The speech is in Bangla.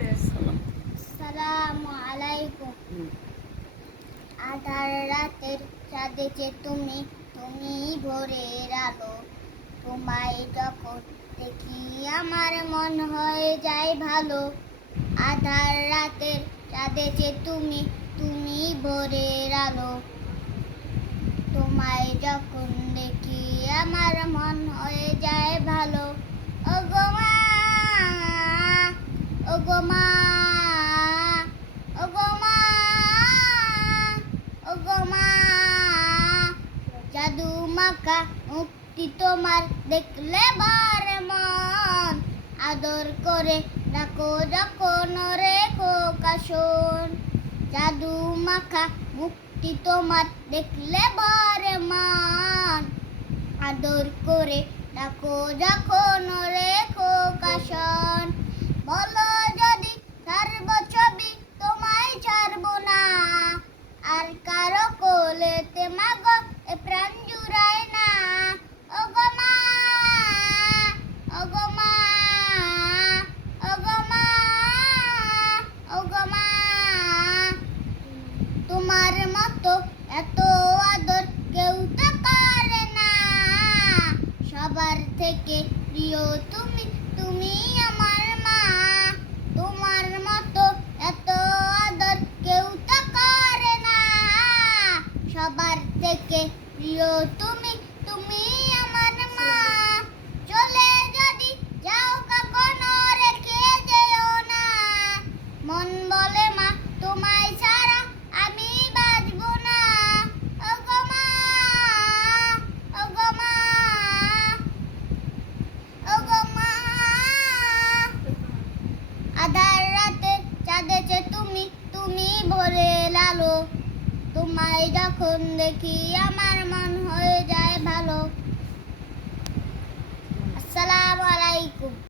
আসসালামু আলাইকুম। আধার রাতের চাঁদেছে তুমি, তুমি ভোরের আলো। তোমায় যখন দেখি আমার মন হয়ে যায় ভালো। আধার রাতের চাঁদেছে তুমি, তুমি ভোরের আলো। তোমায় যখন দেখি আমার মন হয়ে যায় ভালো। ওগো মা, ওগো মা, ওগো মা, ওগো মা, জাদু মাখা মুক্তি তোমার দেখলে বারে মন। আদর করে ডাকো যখন রেখো কাশন। জাদু মাখা মুক্তি তোমার দেখলে বারে মান। আদর করে ডাকো যখন রেখো কাশন। বলো যদি ছাড়বো ছবি তোমায় ছাড়বো না। আর কারো কোলেতে মাগো এ প্রাণ জুড়ায় না। ওগো মা, ওগো মা, ওগো মা, ওগো মা, তোমার মতো এত আদর কেউ তো করে না। সবার থেকে প্রিয় তুমি, তুমি আমার মা। তোমার মতো এত আদর কেউ তো করে না। সবার থেকে প্রিয় তুমি, তুমি আমার মা। চলে যদি যাও কখনো রেখে যেও না। মন বলে মা তোমায় ছাড়া আমি বাঁচবো না। ওগো মা, ওগো মা, ওগো মা। আধার রাতে চাঁদেছে তুমি, তুমি ভোরের আলো। তোমায় যখন দেখি আমার মন হয়ে যায় ভালো। আসসালামু আলাইকুম।